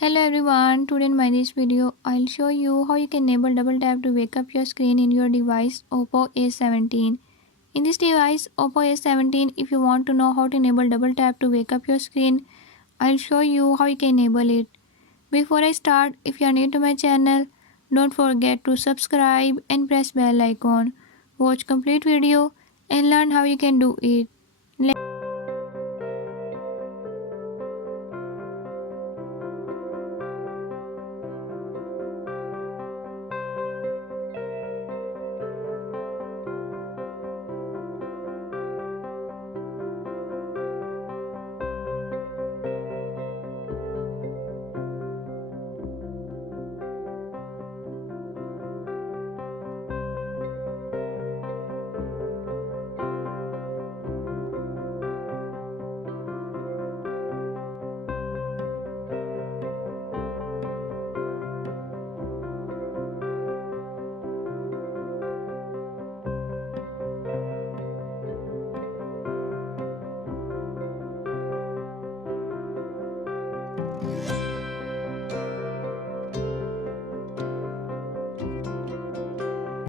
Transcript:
Hello everyone, today in my this video I'll show you how you can enable double tap to wake up your screen in your device Oppo A17. In this device Oppo A17, if you want to know how to enable double tap to wake up your screen, I'll show you how you can enable it. Before I start, if you are new to my channel, don't forget to subscribe and press bell icon. Watch complete video and learn how you can do it.